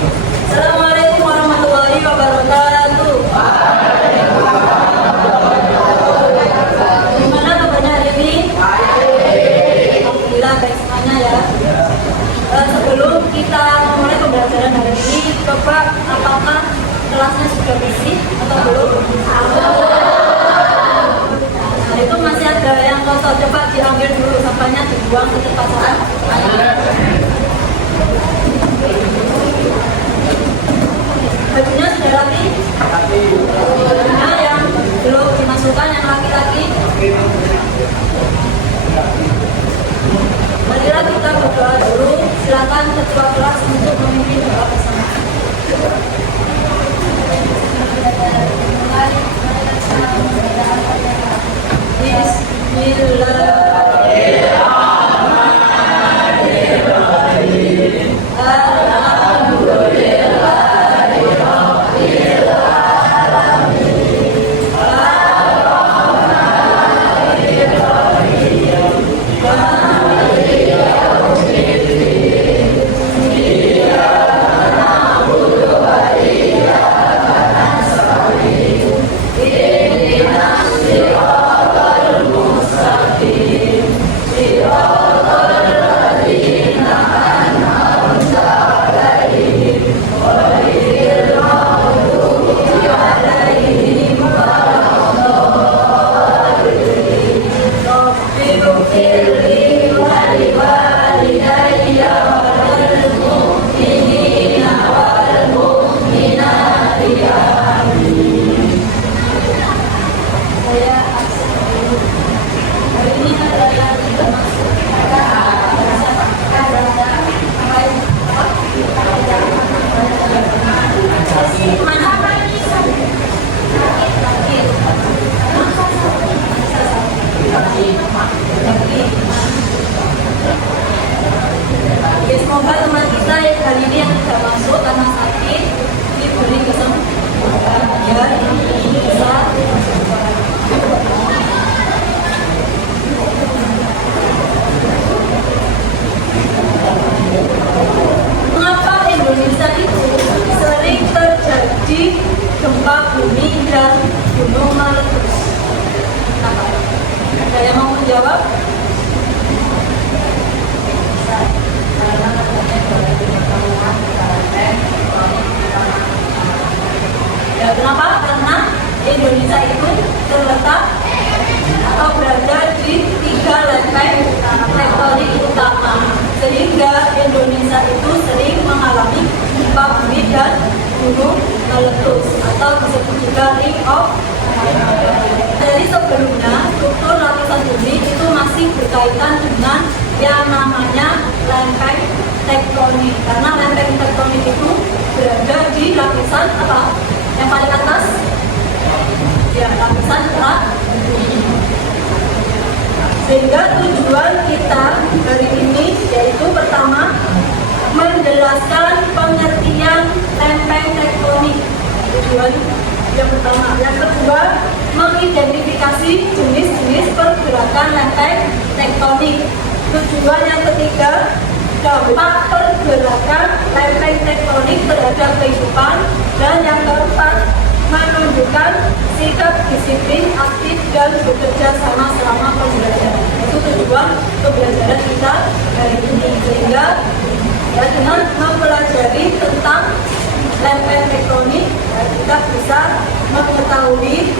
Assalamualaikum warahmatullahi wabarakatuh. Gimana kabarnya hari ini? Alhamdulillah baik semuanya ya. Sebelum kita memulai pembelajaran hari ini, coba apakah kelasnya sudah bersih atau belum? Nah, itu masih ada yang kotor, coba diambil dulu sampahnya, dibuang ke tempat sampah. Bajunya sudah rapi? Bajunya yang belum dimasukkan yang laki-laki. Marilah kita berdoa dulu. Silakan ketua kelas untuk memimpin doa bersama. Bismillahirrahmanirrahim. Semoga teman kita hari ini yang tidak masuk karena sakit diberi kesempatan dan bisa. Mengapa Indonesia itu sering terjadi gempa bumi dan gunung meletus? Ada yang mau menjawab? Ya, kenapa? Karena Indonesia itu terletak atau berada di 3 lempeng tektonik utama, sehingga Indonesia itu sering mengalami gempa bumi dan gunung meletus atau disebut juga ring of fire. Dari sebelumnya, struktur lapisan bumi itu masih berkaitan dengan yang namanya lempeng tektonik, karena lempeng tektonik itu berada di lapisan apa? Yang paling atas, ya lapisan kerak bumi. Sehingga tujuan kita hari ini yaitu pertama menjelaskan pengertian lempeng tektonik. Tujuan yang pertama. Yang kedua, mengidentifikasi jenis-jenis pergerakan lempeng tektonik. Tujuan yang ketiga, dampak pergerakan lempeng tektonik terhadap kehidupan. Dan yang keempat, menunjukkan sikap disiplin, aktif, dan bekerja sama selama pembelajaran. Itu tujuan pembelajaran kita hari ini. Sehingga ya, dengan mempelajari tentang lempeng tektonik, ya, kita bisa mengetahui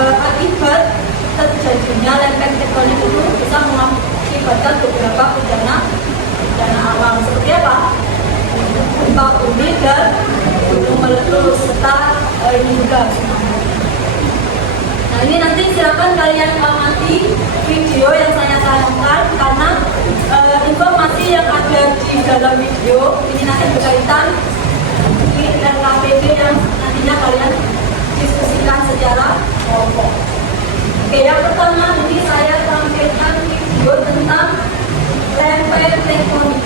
akibat terjadinya lempeng tektonik itu bisa mengakibatkan beberapa bencana alam seperti apa? Gempa bumi dan gunung meletus serta juga. Nah, ini nanti silakan kalian amati video yang saya tayangkan, karena informasi yang ada di dalam video ini nanti berkaitan dengan KPP yang nantinya kalian diskusikan secara kelompok. Oke, yang pertama ini saya tampilkan video tentang lempeng tektonik.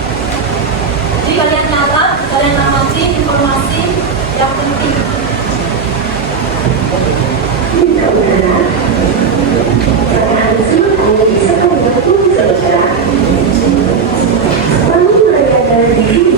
Jadi kalian catat, kalian amati informasi yang penting. Lalu mereka dari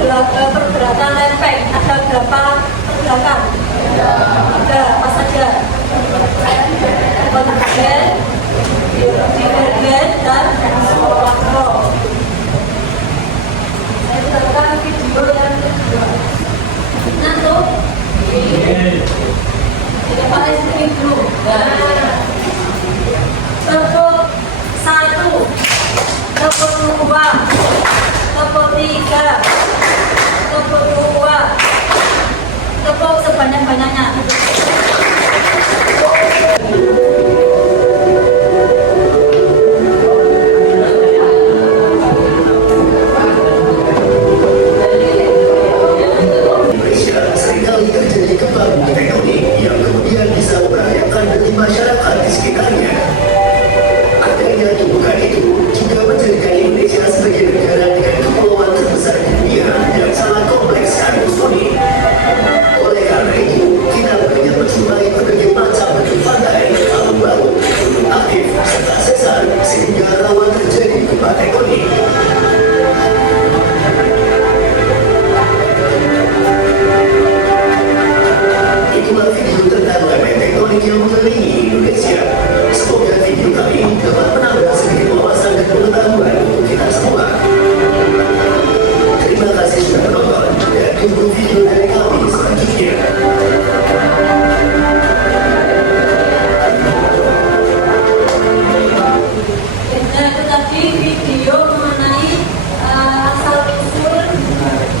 pergerakan lempeng ada berapa pergerakan? Ada apa saja? Konvergen, divergen, dan makro. Saya putarkan video yang kedua. Nah tuh, ini paling sering dulu. Tepuk 1, tepuk 2, tepuk 3, tepuk 2, tepuk sebanyak-banyaknya. Seringkali terjadi gempa bumi tektonik yang kemudian bisa membahayakan bagi masyarakat di sekitarnya. Adanya tumbukan itu juga menjadikan Indonesia sebagai negara dengan kepulauan terbesar di dunia yang sangat kompleks tektonik. Oleh karena itu, kita banyak menjumpai berbagai macam bentuk pantai, alam laut, gunung aktif, serta sesar sehingga rawan terjadi gempa tektonik. Itulah video tentang lempeng tektonik yang mengelilingi Indonesia. Semoga video kali ini dapat menambah sedikit wawasan dan pengetahuan untuk kita semua. Terima kasih sudah menonton dan tunggu video dari kami selanjutnya. Nah, itu tadi video mengenai asal-usul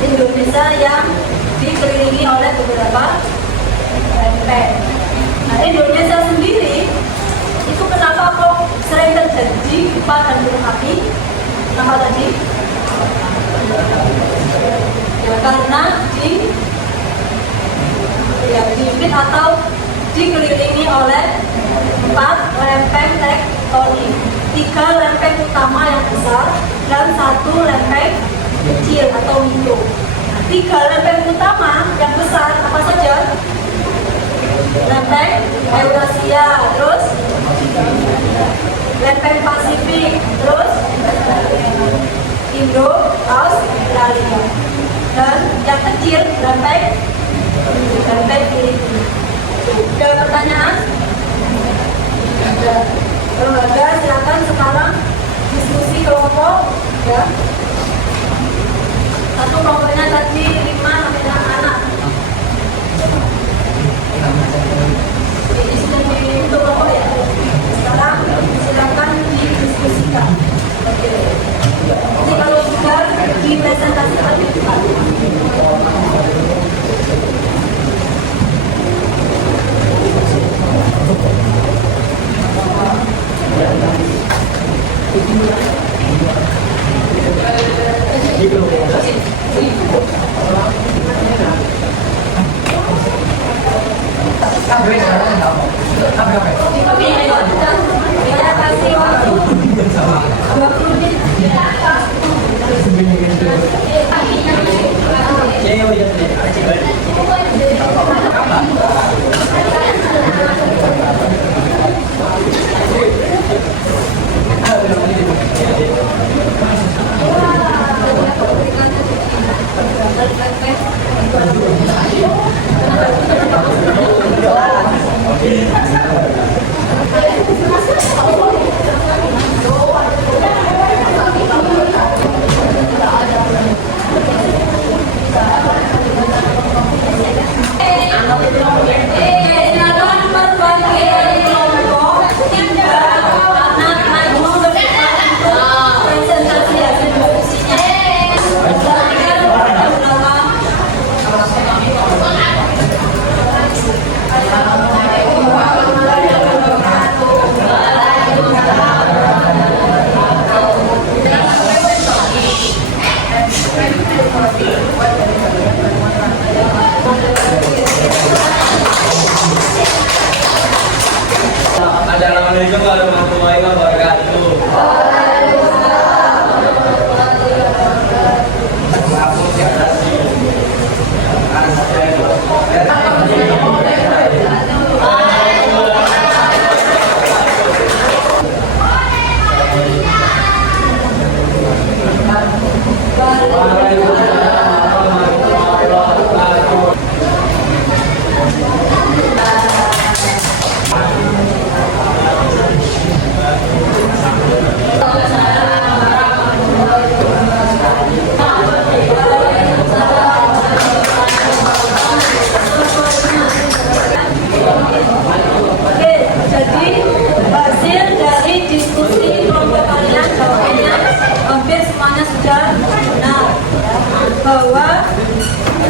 Indonesia yang dikelilingi oleh beberapa lempeng. Nah, Indonesia sendiri itu kenapa kok sering terjadi gempa dan gunung api? Kenapa tadi? Ya karena diimpit atau dikelilingi oleh 4 lempeng tektonik, 3 lempeng utama yang besar dan 1 lempeng kecil atau mikro. 3 lempeng utama yang besar apa saja? Lempeng Eurasia, terus lempeng Pasifik, terus Indo Australia, dan yang kecil lempeng Filipina. Ada pertanyaan? Kalau ada silakan sekarang diskusi kelompok ya. Satu kelompoknya tadi 5 sampai 6 anak. Ini untuk kelompok ya. Sekarang silakan didiskusikan. Oke. Jadi kalau sudah dipresentasikan di depan. Kita kasih waktu 20 menit. benar bahwa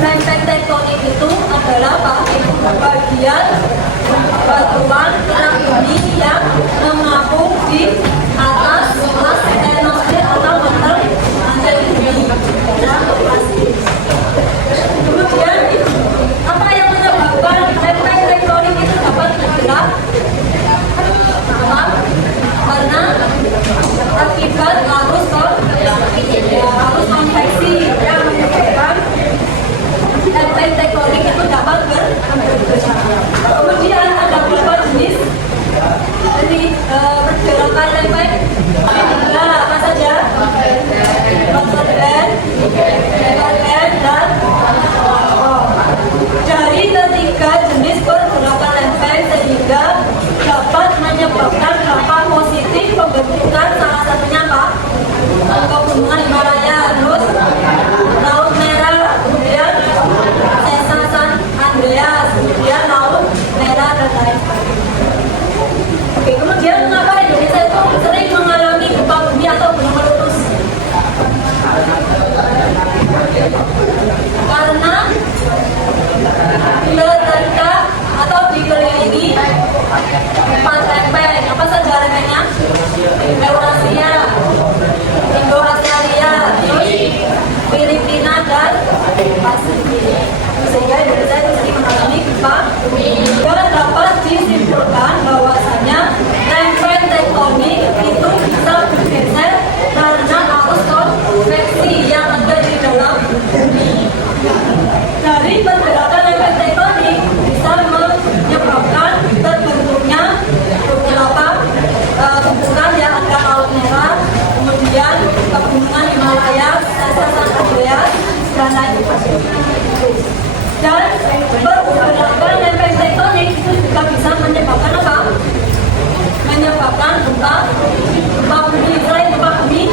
lempeng tektonik itu adalah bagian batuan perang bumi yang mengapung di atas atmosfer atau mantel bumi. Kemudian apa yang menyebabkan lempeng tektonik itu dapat bergerak? Karena akibat arus konveksi yang menyebabkan lempeng tektonik itu dapat bergerak. Kemudian ada beberapa jenis dari pergerakan lempeng. Ada apa saja? Overland, Everland, dan dari ketiga jenis pergerakan lempeng sehingga dapat menyebabkan dampak positif pembentukan salah satunya apa? Pegunungan Himalaya, terus Laut Merah, kemudian Sesar San Andreas, kemudian Laut Merah dan lain sebagainya. Oke, kemudian mengapa Indonesia itu sering mengalami gempa bumi atau gunung meletus? Karena letaknya atau dikelilingi 4 lempeng. Apa saja lempengnya? Eurasia, Indo-Australia, terus Filipina dan Pasifik. Sehingga Indonesia itu sering mengalami gempa bumi. Dan dapat disimpulkan bahwasanya lempeng tektonik itu bisa bergeser karena arus konveksi yang ada di dalam bumi. Dari pergerakan lempeng tektonik bisa menyebabkan terbentuknya beberapa tumpukan yang ada Laut Merah, kemudian pegunungan Himalaya, Sesar San Andreas, dan lain sebagainya. Dan pergerakan lempeng tektonik itu juga bisa menyebabkan apa? Menyebabkan gempa bumi. Selain gempa bumi,